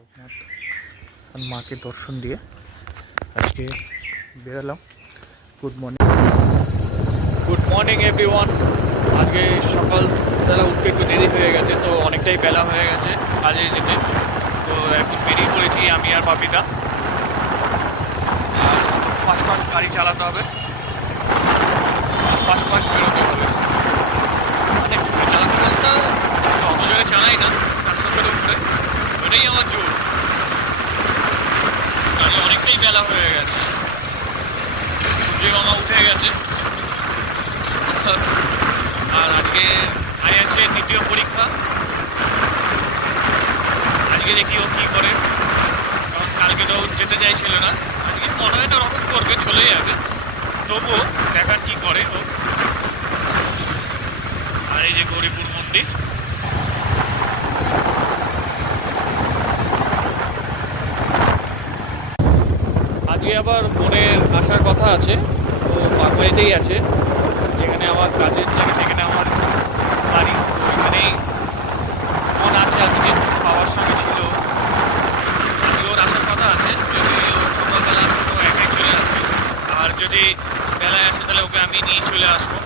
লোকনাথ মাকে দর্শন দিয়ে আজকে বেরালাম। Good morning everyone. আজকে সকালবেলা উঠতে একটু দেরি হয়ে গেছে, তো অনেকটাই বেলা হয়ে গেছে কাজে যেতে। তো এখন বেরিয়ে পড়েছি আমি আর বাপিদা। আর ফাস্ট ফাস্ট গাড়ি চালাতে হবে, ফাস্ট ফাস্ট বেরোতে হবে। মানে চালাতে বলতে অত জোরে চালাই না, 7-7 উঠবে, ওটাই আমার জোর। তাহলে অনেকটাই বেলা হয়ে গেছে, সূর্যগঙ্গা উঠে গেছে। আর আজকে আইএলটিএস দ্বিতীয় পরীক্ষা। আজকে দেখি ও কী করে, কারণ কালকে তো যেতে চাইছিল না। আজকে মনে হয় না রকম করবে, চলে যাবে, তবুও দেখার কী করে ও। আর এই যে গৌরীপুর মন্দির, আজকে আবার বোনের আসার কথা আছে। ও বাগবাড়িতেই আছে, যেখানে আমার কাজের জায়গা, সেখানে আমার বাড়ি। তো ওইখানেই বোন আছে। আজকে বাবার সঙ্গে ছিল। আজকে ওর আসার কথা আছে। যদি ও সকালবেলা আসে তো একাই চলে আসবে, আর যদি বেলায় আসে তাহলে ওকে আমি নিয়ে চলে আসবো।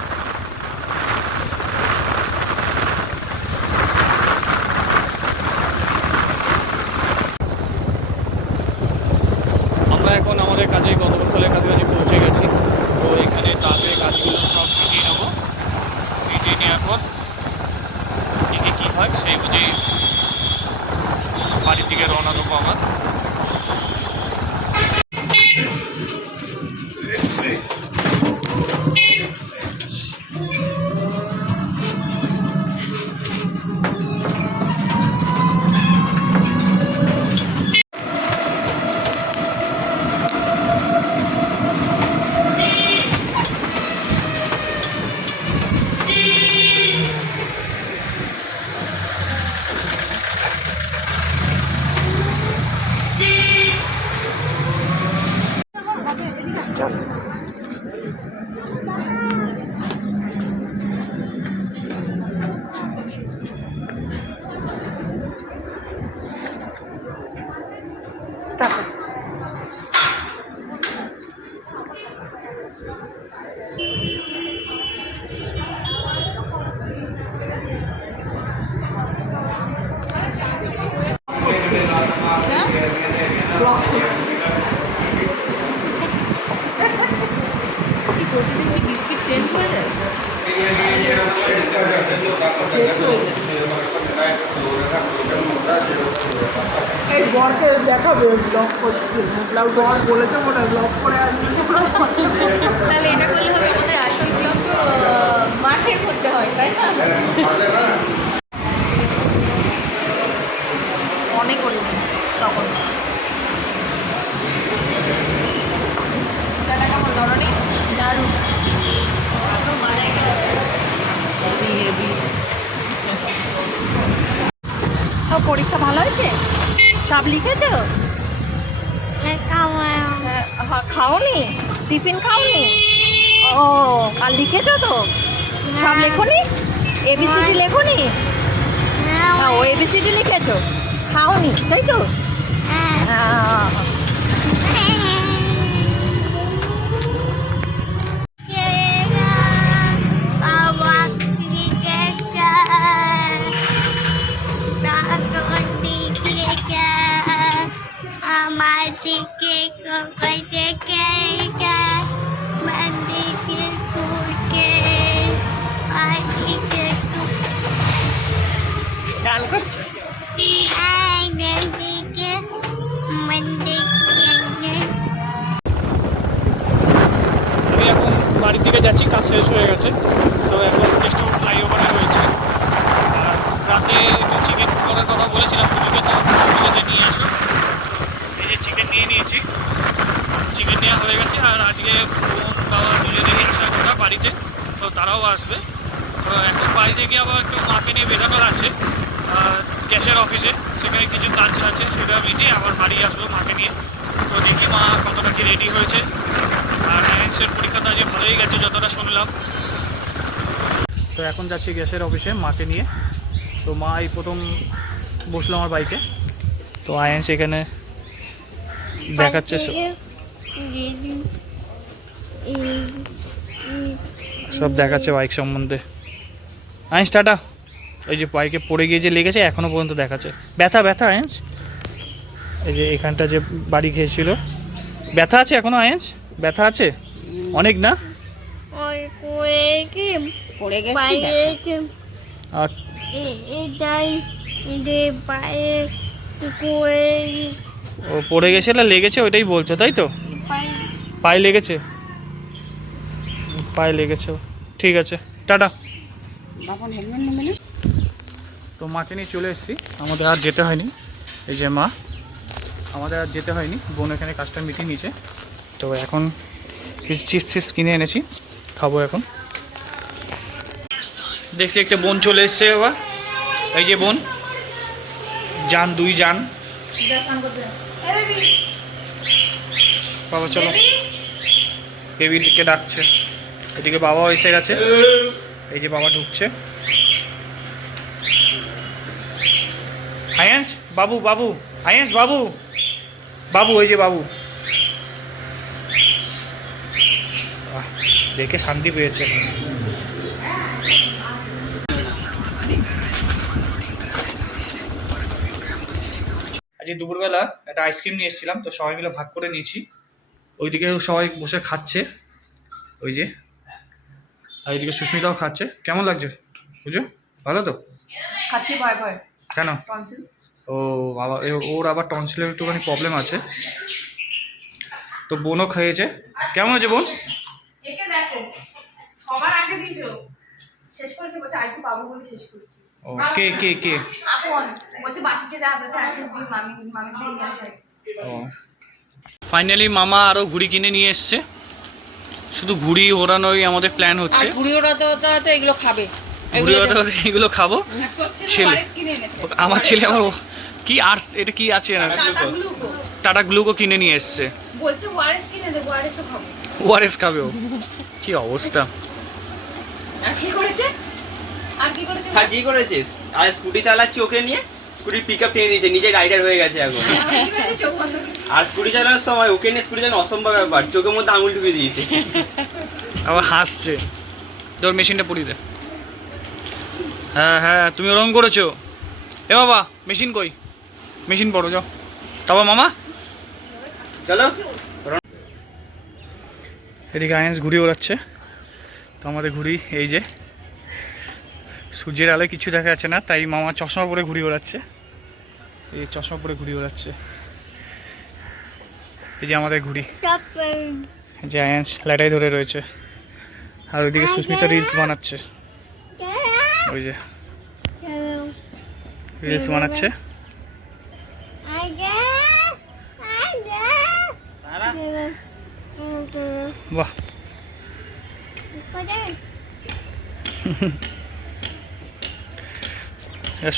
আমরা এখন আমাদের কাজে গন্তব্যস্থলের কাছাকাছি পৌঁছে গেছি। তো এখানে তাড়াতাড়ি কাজগুলো সব মিটিয়ে নেবো। মিটিয়ে নেওয়ার পর দিকে কী হয় সেই বুঝেই বাড়ির দিকে রওনা দেবো আমার। প্রতিদিন কি বিস্কিট চেঞ্জ হয়ে যায়? এই বরকে দেখাবে ব্লগ করছে, বর বলেছে মনে হয় ব্লগ করে আসবে। তাহলে এটা করলে হবে, আমাদের আসল ব্লগ মাঠে করতে হয়, তাই না? অনেক করি তখন কেমন ধরনের দারুণ সব পরীক্ষা ভালো হয়েছে? সব লিখেছো? খাওনি? টিফিন খাওনি? ও আর লিখেছো তো? সব লেখনি? এবিসিডি লেখনি? ও এবিসিডি লিখেছো, খাওনি তাই তো? গান করছো? আমি এখন বাড়ির দিকে যাচ্ছি, কাজ শেষ হয়ে গেছে। তো এখন একটু ফ্লাইওভারে রয়েছে। আর রাতে একটু চিকেন করার কথা বলেছিলাম পুজোকে, তো বলেছে নিয়ে আসো। এই যে চিকেন নিয়ে নিয়েছি, চিকেন নেওয়া হয়ে গেছে। আর আজকে বোন বাবা দুজনেরই আসার কথা বাড়িতে, তো তারাও আসবে। তো এখন বাড়িতে গিয়ে আবার একটু মাকে নিয়ে বেরোনোর আছে গ্যাসের অফিসে, সেখানে কিছু কাজ আছে, সেটা মিটিয়ে আবার বাড়ি আসবো মাকে নিয়ে। তো দেখি মা কতটা কি রেডি হয়েছে। আর আইএলটিএসের পরীক্ষাটা আজকে ভালোই গেছে যতটা শুনলাম। তো এখন যাচ্ছি গ্যাসের অফিসে মাকে নিয়ে। তো মা এই প্রথম বসলো আমার বাইকে। তো আয়ান্স এখানে দেখাচ্ছে সব দেখাচ্ছে বাইক সম্বন্ধে। আয়ান্স টাটা। ওই যে বাইকে পড়ে গিয়ে যে লেগেছে এখনো পর্যন্ত দেখাচ্ছে, ব্যথা ব্যথা আয়ান্স। এই যে এখানটা যে বাড়ি খেয়েছিল, ব্যথা আছে এখনো আয়ান্স? ব্যথা আছে অনেক না? পড়ে আর ও পড়ে গেছে না লেগেছে ওইটাই বলছো তাই তো? পায়ে লেগেছে, পায়ে লেগেছে। ঠিক আছে টাটা। তো মাকে নিয়ে চলে এসেছি, আমাদের আর যেতে হয়নি। এই যে মা, আমাদের আর যেতে হয়নি, বোন এখানে কাজটা মিটিয়ে নিয়েছে। তো এখন কিছু চিপস কিনে এনেছি, খাবো এখন। দেখতে দেখতে বোন চলে এসছে বাবা। এই যে বোন, জান দুই জান বাবা, চলো। বেবিকে ডাকছে, এদিকে বাবাও এসে গেছে। এই যে বাবা ঢুকছে। আয়ান্স বাবু, বাবু আয়ান্স বাবু, বাবু ওই যে বাবু। দেখে শান্তি পেয়েছে। আজকে দুপুরবেলা একটা আইসক্রিম নিয়ে এসেছিলাম, তো সবাই মিলে ভাগ করে নিয়েছি। ওইদিকে সবাই বসে খাচ্ছে, ওই যে। আর এইদিকে সুস্মিতাও খাচ্ছে। কেমন লাগছে বুঝো? ভালো তো? খাচ্ছি ভয় ভয়। কেন? টনসিল। ও বাবা, ওর আবার টনসিলের একটুখানি প্রবলেম আছে। তো বোনও খেয়েছে। কেমন আছে বোন? একে দেখো, সবার আগে দিছো শেষ করেছে, বলছে আইটু পাবো বলে শেষ করেছি। ও কে কে কে? আপন বলছে বাটিতে যা বলছে আইটু দিয়ে মামি দিয়ে নিয়ে আসে। ও ফাইনালি মামা আরও ঘুড়ি কিনে নিয়ে এসছে। শুধু ঘুড়ি ওড়ানোই আমাদের প্ল্যান হচ্ছে। ঘুড়ি ওড়াতে ওড়াতে এগুলো খাবে, ঘুড়ি ওড়াতে ওড়াতে এগুলো খাবো। ছেলে, আমার ছেলে আমার কি আর এটা কি আছে না, টাটা গ্লুকো কিনে নিয়ে এসছে। বলছে ওয়ারেস কিনে দেবো, ওয়ারেসও খাবো। ওআরএস খাবে ও? কি অবস্থা। আর কি করেছে? হ্যাঁ কি করেছিস? আর স্কুটি চালাচ্ছি ওকে নিয়ে, স্কুটির পিক আপ টেনে নিয়েছে, নিজে রাইডার হয়ে গেছে এখন। আর স্কুটি চালানোর সময় ওকে নিয়ে স্কুটি চালানো অসম্ভব ব্যাপার, চোখের মধ্যে আঙুল ঢুকে দিয়েছে। আবার হাসছে। তোর মেশিনটা পড়িয়ে দে। হ্যাঁ হ্যাঁ, তুমি ওরকম করেছো। এ বাবা মেশিন কই? মেশিন পড়ো যাও। তারপর মামা চলো। এদিকে আয়ান্স ঘুড়ি ওড়াচ্ছে। তো আমাদের ঘুড়ি এই যে, সূর্যের আলোয় কিছু দেখা যাচ্ছে না, তাই মামা চশমা পরে ঘুড়ি ওড়াচ্ছে। এই চশমা পরে ঘুড়ি ওড়াচ্ছে। এই যে আমাদের ঘুড়ি, এই যে আয়ান্স লাইটাই ধরে রয়েছে। আর ওইদিকে সুস্মিতা রিলস বানাচ্ছে, ওই যে রিলস বানাচ্ছে। বাহ,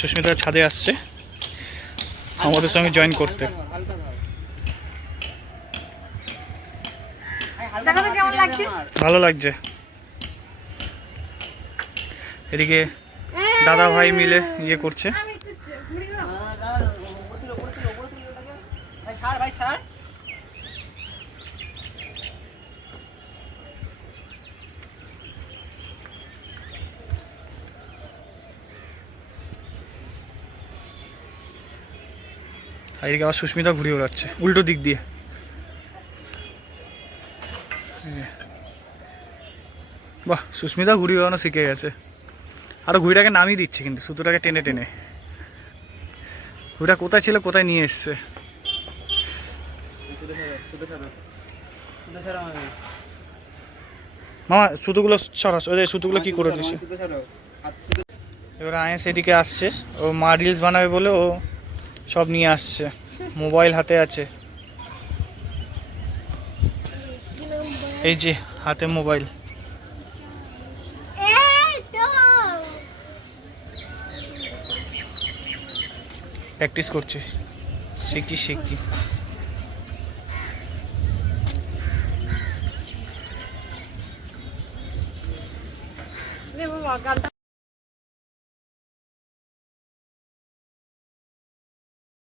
সুস্মিতা ছাদে আসছে আমাদের সঙ্গে জয়েন করতে। কেমন লাগছে? ভালো লাগছে। এদিকে দাদা ভাই মিলে ইয়ে করছে। আর এদিকে আবার সুস্মিতা ঘুরে ওড়াচ্ছে উল্টো দিক দিয়ে। বাহ, সুস্মিতা ঘুড়ি ওড়ানো শিখে গেছে। আরও ঘুড়িটাকে নামিয়ে দিচ্ছে কিন্তু, সুতোটাকে টেনে টেনে। ঘুড়িটা কোথায় ছিল কোথায় নিয়ে এসছে। মামা সুতোগুলো সরাস, ওই সুতোগুলো কি করে দিচ্ছে। এবার আয়েস এদিকে আসছে, ও মা রিলস বানাবে বলে ও সব নিয়ে আসছে। মোবাইল হাতে আছে, এই যে হাতে মোবাইল। প্র্যাকটিস করছে, শিখি শিখি।